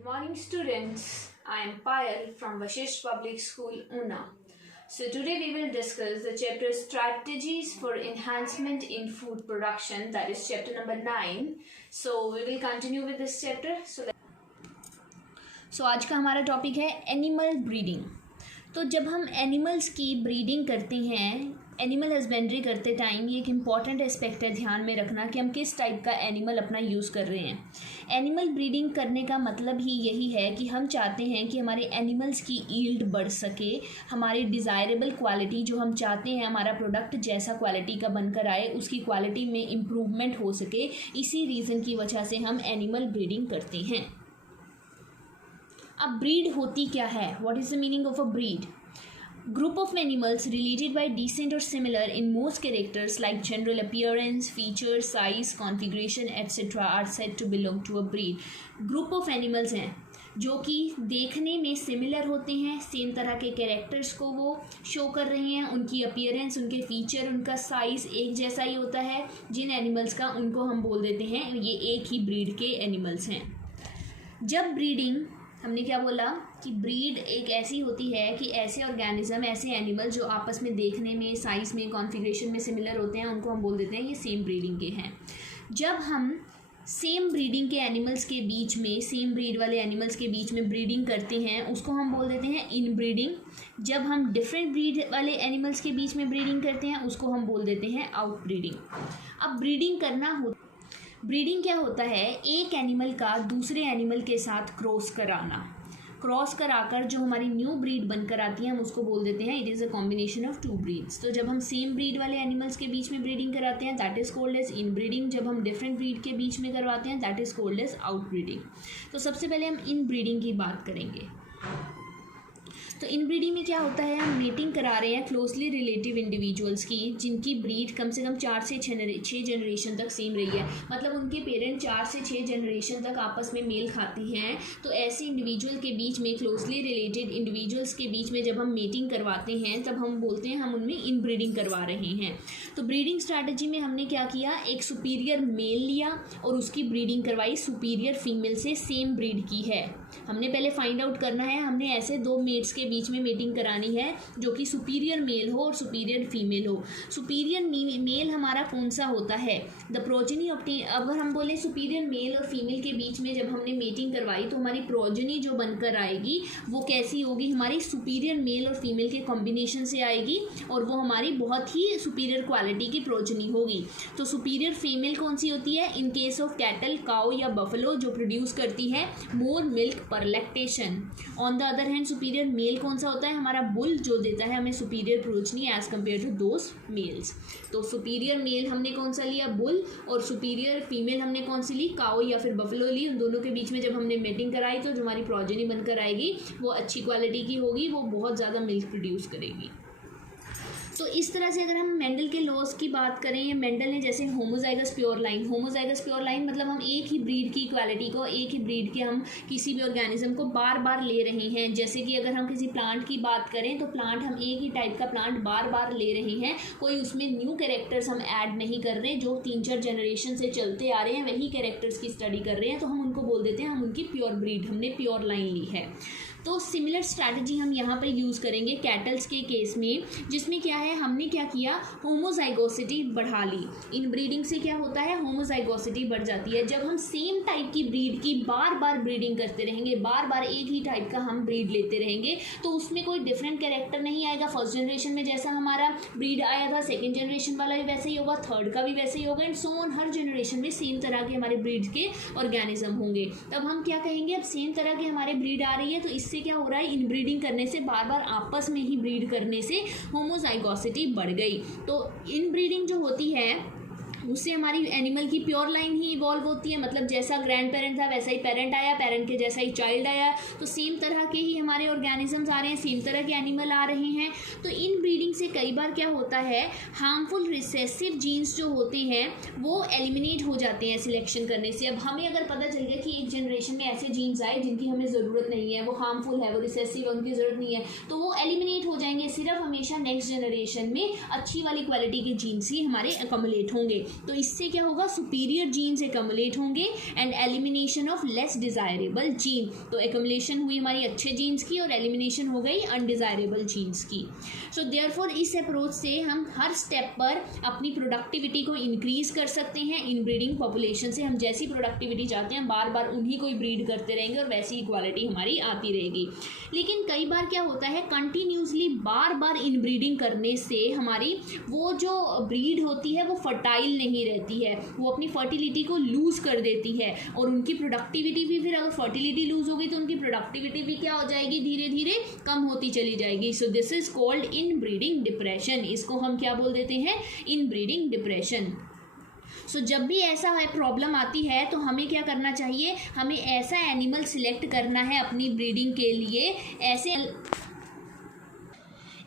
Good morning, students. I am Payal from Vashisht Public School, Una. So today we will discuss the chapter Strategies for Enhancement in Food Production, that is chapter number 9. So we will continue with this chapter. So आज का हमारा topic है animal breeding. तो जब हम animals की breeding करते हैं, एनिमल हस्बेंड्री करते टाइम ये एक इम्पॉर्टेंट एस्पेक्ट है ध्यान में रखना कि हम किस टाइप का एनिमल अपना यूज़ कर रहे हैं। एनिमल ब्रीडिंग करने का मतलब ही यही है कि हम चाहते हैं कि हमारे एनिमल्स की ईल्ड बढ़ सके, हमारी डिज़ायरेबल क्वालिटी जो हम चाहते हैं हमारा प्रोडक्ट जैसा क्वालिटी का बनकर आए उसकी क्वालिटी में इम्प्रूवमेंट हो सके। इसी रीज़न की वजह से हम एनिमल ब्रीडिंग करते हैं। अब ब्रीड होती क्या है? What is the meaning of a breed? Group of animals related by descent or similar in most characters like general appearance, features, size, configuration, etc. are said to belong to a breed. Group of animals हैं जो कि देखने में similar होते हैं, same तरह के characters को वो शो कर रहे हैं, उनकी अपीयरेंस, उनके फीचर, उनका साइज़ एक जैसा ही होता है। जिन एनिमल्स का उनको हम बोल देते हैं ये एक ही ब्रीड के एनिमल्स हैं। जब ब्रीडिंग हमने क्या बोला कि ब्रीड एक ऐसी होती है कि ऐसे ऑर्गेनिज्म, ऐसे एनिमल जो आपस में देखने में, साइज़ में, कॉन्फ़िगरेशन में सिमिलर होते हैं उनको हम बोल देते हैं ये सेम ब्रीडिंग के हैं। जब हम सेम ब्रीडिंग के एनिमल्स के बीच में, सेम ब्रीड वाले एनिमल्स के बीच में ब्रीडिंग करते हैं उसको हम बोल देते हैं इन ब्रीडिंग। जब हम डिफरेंट ब्रीड वाले एनिमल्स के बीच में ब्रीडिंग करते हैं उसको हम बोल देते हैं आउट ब्रीडिंग। अब ब्रीडिंग क्या होता है? एक एनिमल का दूसरे एनिमल के साथ क्रॉस कराना। क्रॉस कराकर जो हमारी न्यू ब्रीड बनकर आती है हम उसको बोल देते हैं it is a combination of two breeds. तो जब हम सेम ब्रीड वाले एनिमल्स के बीच में ब्रीडिंग कराते हैं that is called as in breeding. जब हम डिफरेंट ब्रीड के बीच में करवाते हैं that is called as out breeding. तो सबसे पहले हम इन ब्रीडिंग की बात करेंगे। तो इन ब्रीडिंग में क्या होता है? हम मेटिंग करा रहे हैं क्लोजली रिलेटिव इंडिविजुअल्स की जिनकी ब्रीड कम से कम 4 से 6 जनरेशन तक सेम रही है। मतलब उनके पेरेंट 4 से 6 जनरेशन तक आपस में मेल खाते हैं। तो ऐसे इंडिविजुअल के बीच में, क्लोजली रिलेटेड इंडिविजुअल्स के बीच में जब हम मेटिंग करवाते हैं तब हम बोलते हैं हम उनमें इन ब्रीडिंग करवा रहे हैं। तो ब्रीडिंग स्ट्रैटेजी में हमने क्या किया? एक सुपीरियर मेल लिया और उसकी ब्रीडिंग करवाई सुपीरियर फीमेल से सेम ब्रीड की है। हमने पहले फाइंड आउट करना है, हमने ऐसे दो मेट्स के बीच में मेटिंग करानी है जो कि सुपीरियर मेल हो और सुपीरियर फीमेल हो। सुपीरियर मेल हमारा कौन सा होता है? The progeny obtain. अगर हम बोले सुपीरियर मेल और फीमेल के बीच में जब हमने मेटिंग करवाई तो हमारी प्रोजेनी जो बनकर आएगी वो कैसी होगी? हमारी सुपीरियर मेल और फीमेल के कॉम्बिनेशन से आएगी और वो हमारी बहुत ही सुपीरियर क्वालिटी की प्रोजेनी होगी। तो सुपीरियर फीमेल कौन सी होती है? In case of cattle, cow या बफलो जो प्रोड्यूस करती है more milk per lactation. On the other hand superior male कौन सा होता है? हमारा बुल जो देता है हमें superior progeny as compare to those males. तो सुपीरियर मेल हमने कौन सा लिया? बुल। और सुपीरियर फीमेल हमने कौन सी ली? काउ या फिर बफलो ली। उन दोनों के बीच में जब हमने मेटिंग कराई तो जो हमारी प्रोजेनी बनकर आएगी वो अच्छी क्वालिटी की होगी, वो बहुत ज़्यादा मिल्क प्रोड्यूस करेगी। तो इस तरह से अगर हम मेंडल के लॉज की बात करें, मेंडल ने जैसे होमोजाइगस प्योर लाइन मतलब हम एक ही ब्रीड की क्वालिटी को, एक ही ब्रीड के हम किसी भी ऑर्गेनिज्म को बार बार ले रहे हैं। जैसे कि अगर हम किसी प्लांट की बात करें तो प्लांट हम एक ही टाइप का प्लांट बार बार ले रहे हैं, कोई उसमें न्यू कैरेक्टर्स हम ऐड नहीं कर रहे। जो 3-4 जनरेशन से चलते आ रहे हैं वही कैरेक्टर्स की स्टडी कर रहे हैं तो हम उनको बोल देते हैं हम उनकी प्योर ब्रीड, हमने प्योर लाइन ली है। तो सिमिलर स्ट्रैटेजी हम यहाँ पर यूज़ करेंगे कैटल्स के केस में, जिसमें क्या है हमने क्या किया? होमोजाइगोसिटी बढ़ा ली। इन ब्रीडिंग से क्या होता है? होमोजाइगोसिटी बढ़ जाती है। जब हम सेम टाइप की ब्रीड की बार बार ब्रीडिंग करते रहेंगे, बार बार एक ही टाइप का हम ब्रीड लेते रहेंगे तो उसमें कोई डिफरेंट कैरेक्टर नहीं आएगा। फर्स्ट जनरेशन में जैसा हमारा ब्रीड आया था सेकेंड जनरेशन वाला भी वैसे ही होगा, थर्ड का भी वैसे ही होगा and so on. Her generation में सेम तरह के हमारे ब्रीड के ऑर्गेनिज्म होंगे। तब हम क्या कहेंगे? अब सेम तरह के हमारे ब्रीड आ रही है तो इससे क्या हो रहा है? इन ब्रीडिंग करने से, बार बार आपस में ही ब्रीड करने से होमोजाइगोसिटी बढ़ गई। तो इन ब्रीडिंग जो होती है उससे हमारी एनिमल की प्योर लाइन ही इवॉल्व होती है। मतलब जैसा ग्रैंड पेरेंट था वैसा ही पेरेंट आया, पेरेंट के जैसा ही चाइल्ड आया। तो सेम तरह के ही हमारे ऑर्गेनिजम्स आ रहे हैं, सेम तरह के एनिमल आ रहे हैं। तो इन ब्रीडिंग से कई बार क्या होता है? हार्मफुल रिसेसिव जीन्स जो होते हैं वो एलिमिनेट हो जाते हैं सिलेक्शन करने से। अब हमें अगर पता चल गया कि एक जनरेशन में ऐसे जीन्स आए जिनकी हमें ज़रूरत नहीं है, वो हार्मफुल है, वो रिसेसिव है, उनकी ज़रूरत नहीं है, तो वो एलिमिनेट हो जाएंगे। सिर्फ हमेशा नेक्स्ट जनरेशन में अच्छी वाली क्वालिटी के जीन्स ही हमारे अकोमोडेट होंगे। तो इससे क्या होगा, सुपीरियर जीन्स एक्यूमुलेट होंगे and elimination of less desirable gene. तो एक्यूमुलेशन हुई हमारी अच्छे जीन्स की और एलिमिनेशन हो गई अनडिजायरेबल जीन्स की। सो देयरफॉर इस अप्रोच से हम हर स्टेप पर अपनी प्रोडक्टिविटी को इंक्रीज कर सकते हैं। इनब्रीडिंग पॉपुलेशन से हम जैसी प्रोडक्टिविटी चाहते हैं बार बार उन्हीं को ही ब्रीड करते रहेंगे और वैसी इक्वालिटी हमारी आती रहेगी। लेकिन कई बार क्या होता है, कंटिन्यूसली बार बार इनब्रीडिंग करने से हमारी वो जो ब्रीड होती है वो फर्टाइल नहीं रहती है, वो अपनी फर्टिलिटी को लूज़ कर देती है और उनकी प्रोडक्टिविटी भी, फिर अगर फर्टिलिटी लूज़ होगी तो उनकी प्रोडक्टिविटी भी क्या हो जाएगी, धीरे धीरे कम होती चली जाएगी। So this is called inbreeding depression. इसको हम क्या बोल देते हैं, इनब्रीडिंग डिप्रेशन। सो जब भी ऐसा है प्रॉब्लम आती है तो हमें क्या करना चाहिए, हमें ऐसा एनिमल सिलेक्ट करना है अपनी ब्रीडिंग के लिए,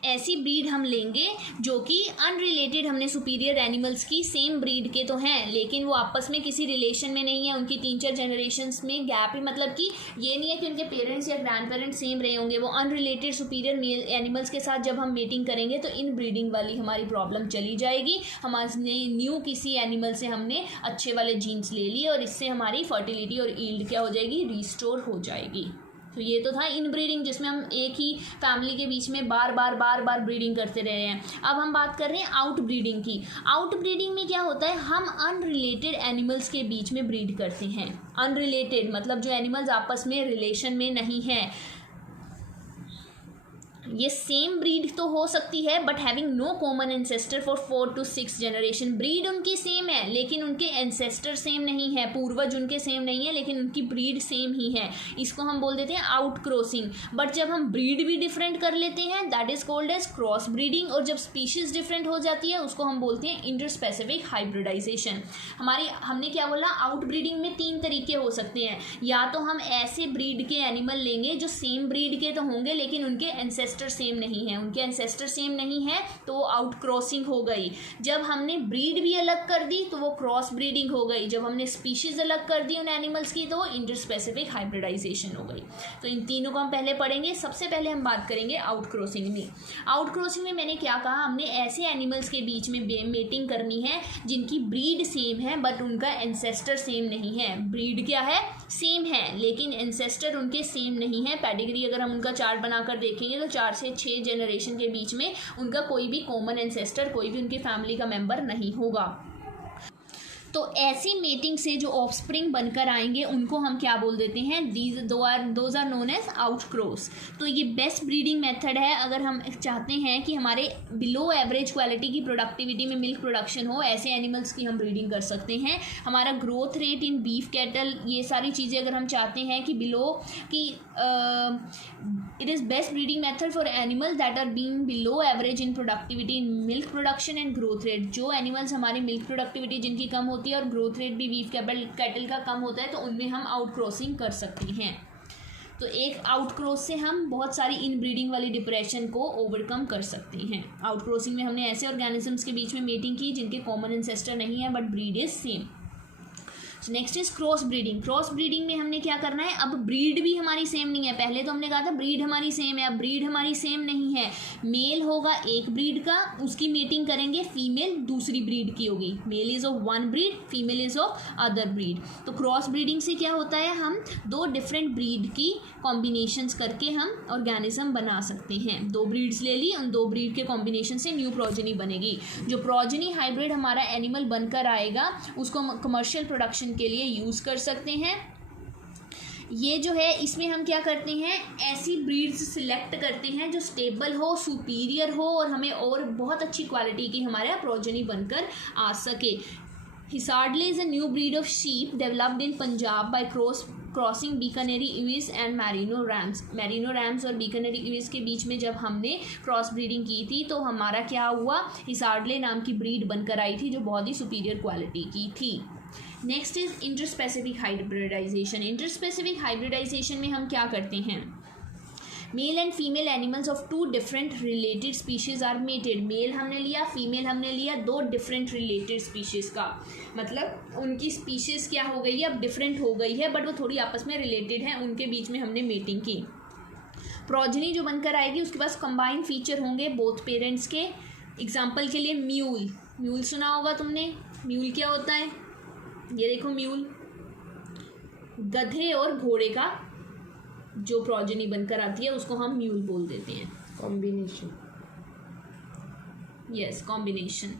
ऐसी ब्रीड हम लेंगे जो कि अनरिलेटेड हमने सुपीरियर एनिमल्स की सेम ब्रीड के तो हैं लेकिन वो आपस में किसी रिलेशन में नहीं है, उनकी 3-4 जनरेशन्स में गैप है, मतलब कि ये नहीं है कि उनके पेरेंट्स या ग्रैंड पेरेंट्स सेम रहे होंगे। वो अनरिलेटेड सुपीरियर मेल एनिमल्स के साथ जब हम मेटिंग करेंगे तो इन ब्रीडिंग वाली हमारी प्रॉब्लम चली जाएगी। हमारे न्यू किसी एनिमल से हमने अच्छे वाले जीन्स ले लिए और इससे हमारी फर्टिलिटी और ईल्ड क्या हो जाएगी, रिस्टोर हो जाएगी। तो ये तो था इनब्रीडिंग, जिसमें हम एक ही फैमिली के बीच में बार बार ब्रीडिंग करते रह रहे हैं। अब हम बात कर रहे हैं आउट ब्रीडिंग की। आउट ब्रीडिंग में क्या होता है, हम अनरिलेटेड एनिमल्स के बीच में ब्रीड करते हैं। अनरिलेटेड मतलब जो एनिमल्स आपस में रिलेशन में नहीं है। ये सेम ब्रीड तो हो सकती है but having no common ancestor for 4 to 6 generation. Breed उनकी सेम है लेकिन उनके एंसेस्टर सेम नहीं है, पूर्वज उनके सेम नहीं है लेकिन उनकी ब्रीड सेम ही है। इसको हम बोल देते हैं आउट क्रॉसिंग। बट जब हम ब्रीड भी डिफरेंट कर लेते हैं that is called as cross breeding. और जब स्पीशीज डिफरेंट हो जाती है उसको हम बोलते हैं इंटरस्पेसिफिक हाइब्रिडाइजेशन। हमने क्या बोला, आउट ब्रीडिंग में 3 तरीके हो सकते हैं। या तो हम ऐसे ब्रीड के एनिमल लेंगे जो सेम ब्रीड के तो होंगे लेकिन उनके एंसेस्टर सेम नहीं है, उनके एंसेस्टर सेम नहीं है तो वो आउट क्रॉसिंग हो गई। जब हमने ब्रीड भी अलग कर दी तो वो क्रॉस ब्रीडिंग हो गई। जब हमने स्पीशीज अलग कर दी उन एनिमल्स की तो वो इंटरस्पेसिफिक हाइब्रिडाइजेशन हो गई। तो इन तीनों को हम पहले पढ़ेंगे। सबसे पहले हम बात करेंगे आउट क्रॉसिंग में। आउट क्रॉसिंग में मैंने क्या कहा, हमने ऐसे एनिमल्स के बीच में मेटिंग करनी है जिनकी ब्रीड सेम है बट उनका एंसेस्टर सेम नहीं है। ब्रीड क्या है, सेम है लेकिन एंसेस्टर उनके सेम नहीं है। पैडिग्री अगर हम उनका चार्ट बनाकर देखेंगे तो 4 से 6 जनरेशन के बीच में उनका कोई भी कॉमन एंसेस्टर, कोई भी उनकी फैमिली का मेंबर नहीं होगा। तो ऐसी मेटिंग से जो ऑफस्प्रिंग बनकर आएंगे उनको हम क्या बोल देते हैं, those are known as out cross. तो ये बेस्ट ब्रीडिंग मेथड है अगर हम चाहते हैं कि हमारे बिलो एवरेज क्वालिटी की प्रोडक्टिविटी में मिल्क प्रोडक्शन हो, ऐसे एनिमल्स की हम ब्रीडिंग कर सकते हैं। हमारा growth rate in beef cattle, ये सारी चीज़ें अगर हम चाहते हैं कि बिलो की it is best breeding method for animals that are being below average in productivity in milk production and growth rate. जो एनिमल्स हमारी मिल्क प्रोडक्टिविटी जिनकी कम होती है और ग्रोथ रेट भी बीफ कैटल का कम होता है तो उनमें हम आउट क्रॉसिंग कर सकते हैं। तो एक आउट क्रॉस से हम बहुत सारी इन ब्रीडिंग वाली डिप्रेशन को ओवरकम कर सकते हैं। आउट क्रॉसिंग में हमने ऐसे ऑर्गेनिजम्स के बीच में मीटिंग की जिनके कॉमन एंसेस्टर नहीं है but breed is same. Next is cross breeding. Cross breeding में हमने क्या करना है, अब ब्रीड भी हमारी सेम नहीं है। पहले तो हमने कहा था ब्रीड हमारी सेम है, अब ब्रीड हमारी सेम नहीं है। मेल होगा एक ब्रीड का, उसकी मीटिंग करेंगे, फीमेल दूसरी ब्रीड की होगी। Male is of one breed, female is of other breed. तो क्रॉस ब्रीडिंग से क्या होता है, हम 2 डिफरेंट ब्रीड की कॉम्बिनेशंस करके हम ऑर्गेनिज्म बना सकते हैं। 2 ब्रीड्स ले ली, उन 2 ब्रीड के कॉम्बिनेशन से न्यू प्रोजेनी बनेगी। जो प्रोजेनी हाइब्रिड हमारा एनिमल बनकर आएगा उसको कमर्शियल प्रोडक्शन के लिए यूज़ कर सकते हैं। ये जो है इसमें हम क्या करते हैं, ऐसी ब्रीड्स सिलेक्ट करते हैं जो स्टेबल हो, सुपीरियर हो और हमें और बहुत अच्छी क्वालिटी की हमारा प्रोजेनी बनकर आ सके। Hisardale is a new breed of sheep developed in Punjab by crossing Bikaneri ewes and merino rams. Merino rams और बीकानेरी इविस के बीच में जब हमने क्रॉस ब्रीडिंग की थी तो हमारा क्या हुआ, हिसार्डले नाम की ब्रीड बनकर आई थी जो बहुत ही सुपीरियर क्वालिटी की थी। Next is interspecific hybridization. Interspecific hybridization में हम क्या करते हैं, male and female animals of 2 different related species are mated. Male हमने लिया, फीमेल हमने लिया, 2 डिफरेंट रिलेटेड स्पीशीज़ का मतलब उनकी स्पीशीज़ क्या हो गई है, अब डिफरेंट हो गई है बट वो थोड़ी आपस में रिलेटेड है, उनके बीच में हमने मेटिंग की। प्रोजेनी जो बनकर आएगी उसके पास कंबाइंड फीचर होंगे बोथ पेरेंट्स के। एग्जाम्पल के लिए म्यूल, म्यूल सुना होगा तुमने। म्यूल क्या होता है? ये देखो म्यूल, गधे और घोड़े का जो प्रोजेनी बनकर आती है उसको हम म्यूल बोल देते हैं। Combination, yes combination.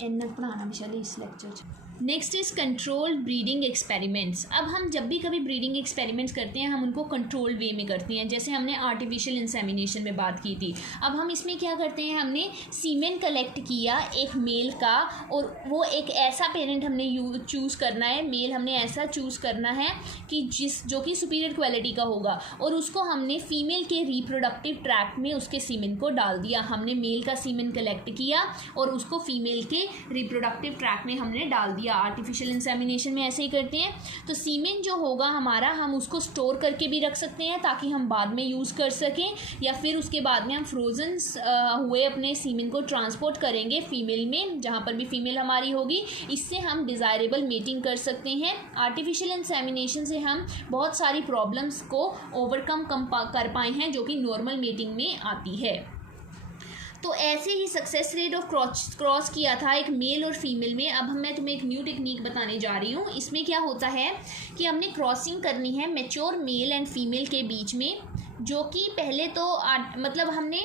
इन्ना पढ़ाना विशाली इस लेक्चर च। Next is controlled breeding experiments. अब हम जब भी कभी ब्रीडिंग एक्सपेरिमेंट्स करते हैं हम उनको कंट्रोल्ड वे में करते हैं, जैसे हमने आर्टिफिशियल इंसेमिनेशन में बात की थी। अब हम इसमें क्या करते हैं, हमने सीमेन कलेक्ट किया एक मेल का, और वो एक ऐसा पेरेंट हमने चूज़ करना है, मेल हमने ऐसा चूज़ करना है कि जो कि सुपीरियर क्वालिटी का होगा, और उसको हमने फीमेल के रिप्रोडक्टिव ट्रैक्ट में उसके सीमेन को डाल दिया। हमने मेल का सीमेन कलेक्ट किया और उसको फीमेल के रिप्रोडक्टिव ट्रैक्ट में हमने डाल दिया। आर्टिफिशियल इंसेमिनेशन में ऐसे ही करते हैं। तो सीमेन जो होगा हमारा, हम उसको स्टोर करके भी रख सकते हैं ताकि हम बाद में यूज़ कर सकें, या फिर उसके बाद में हम फ्रोजन हुए अपने सीमेन को ट्रांसपोर्ट करेंगे फीमेल में, जहाँ पर भी फीमेल हमारी होगी। इससे हम डिज़ायरेबल मेटिंग कर सकते हैं। आर्टिफिशियल इंसेमिनेशन से हम बहुत सारी प्रॉब्लम्स को ओवरकम कर पाए हैं जो कि नॉर्मल मेटिंग में आती है। तो ऐसे ही सक्सेस रेट ऑफ क्रॉस किया था एक मेल और फीमेल में। अब मैं तुम्हें एक न्यू टेक्निक बताने जा रही हूँ। इसमें क्या होता है कि हमने क्रॉसिंग करनी है मैच्योर मेल एंड फीमेल के बीच में, जो कि पहले तो मतलब हमने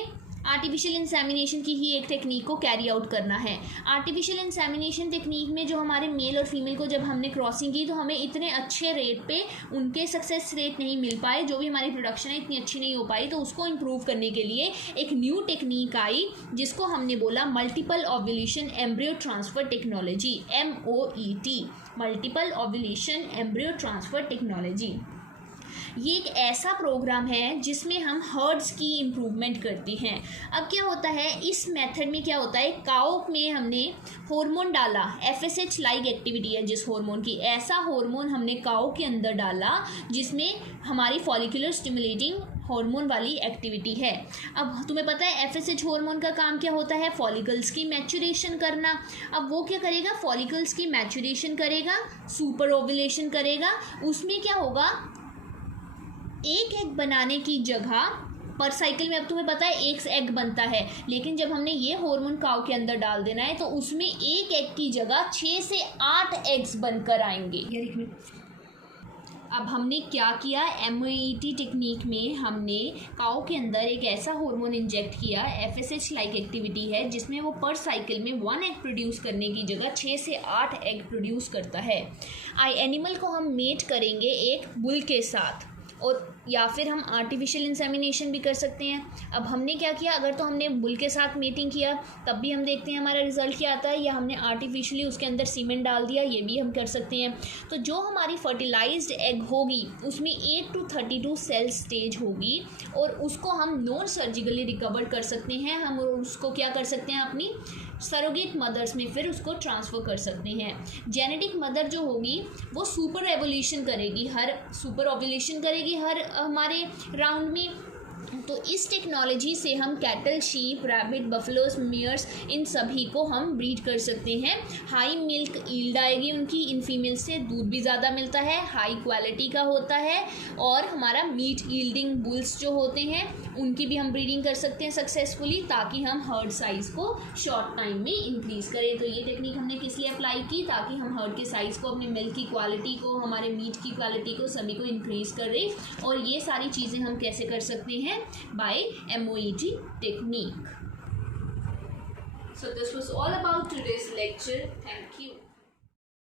आर्टिफिशियल इंसेमिनेशन की ही एक टेक्निक को कैरी आउट करना है। आर्टिफिशियल इंसेमिनेशन टेक्निक में जो हमारे मेल और फीमेल को जब हमने क्रॉसिंग की तो हमें इतने अच्छे रेट पे उनके सक्सेस रेट नहीं मिल पाए, जो भी हमारी प्रोडक्शन है इतनी अच्छी नहीं हो पाई। तो उसको इम्प्रूव करने के लिए एक न्यू टेक्निक आई जिसको हमने बोला multiple ovulation embryo transfer technology, MOET, multiple ovulation embryo transfer technology. ये एक ऐसा प्रोग्राम है जिसमें हम हर्ड्स की इम्प्रूवमेंट करते हैं। अब क्या होता है इस मेथड में, क्या होता है, काउ में हमने हार्मोन डाला, FSH लाइक एक्टिविटी है जिस हार्मोन की, ऐसा हार्मोन हमने काउ के अंदर डाला जिसमें हमारी फॉलिकुलर स्टिमुलेटिंग हार्मोन वाली एक्टिविटी है। अब तुम्हें पता है FSH हार्मोन का काम क्या होता है, फॉलिकल्स की मैच्योरेशन करना। अब वो क्या करेगा, फॉलिकल्स की मैच्योरेशन करेगा, सुपर ओव्यूलेशन करेगा। उसमें क्या होगा, एक एग बनाने की जगह पर साइकिल में, अब तुम्हें पता है एक एग बनता है, लेकिन जब हमने ये हार्मोन काउ के अंदर डाल देना है तो उसमें एक एग की जगह 6 से 8 एग्स बनकर आएंगे। अब हमने क्या किया, MOET टेक्निक में हमने काउ के अंदर एक ऐसा हार्मोन इंजेक्ट किया, FSH लाइक एक्टिविटी है, जिसमें वो पर साइकिल में 1 एग प्रोड्यूस करने की जगह 6 से 8 एग प्रोड्यूस करता है। एनिमल को हम मेट करेंगे एक बुल के साथ, और या फिर हम आर्टिफिशियल इंसेमिनेशन भी कर सकते हैं। अब हमने क्या किया, अगर तो हमने बुल के साथ मेटिंग किया तब भी हम देखते हैं हमारा रिजल्ट क्या आता है, या हमने आर्टिफिशियली उसके अंदर सीमेंट डाल दिया, ये भी हम कर सकते हैं। तो जो हमारी फर्टिलाइज्ड एग होगी उसमें 8 to 32 सेल स्टेज होगी, और उसको हम नॉन सर्जिकली रिकवर कर सकते हैं। हम उसको क्या कर सकते हैं, अपनी सरोगेट मदर्स में फिर उसको ट्रांसफ़र कर सकते हैं। जेनेटिक मदर जो होगी वो सुपर एवोल्यूशन करेगी, सुपर ओव्यूलेशन करेगी हर हमारे राउंड में। तो इस टेक्नोलॉजी से हम कैटल, शीप, रैबिट, बफलोस, मियर्स, इन सभी को हम ब्रीड कर सकते हैं। हाई मिल्क ईल्ड आएगी उनकी, इन फीमेल से दूध भी ज़्यादा मिलता है, हाई क्वालिटी का होता है, और हमारा मीट ईल्डिंग बुल्स जो होते हैं उनकी भी हम ब्रीडिंग कर सकते हैं सक्सेसफुली, ताकि हम हर्ड साइज़ को शॉर्ट टाइम में इंक्रीज़ करें। तो ये टेक्निक हमने किस लिए अप्लाई की, ताकि हम हर्ड के साइज़ को, अपने मिल्क की क्वालिटी को, हमारे मीट की क्वालिटी को, सभी को इंक्रीज़ करें। और ये सारी चीज़ें हम कैसे कर सकते हैं, by MOET technique. So this was all about today's lecture. Thank you.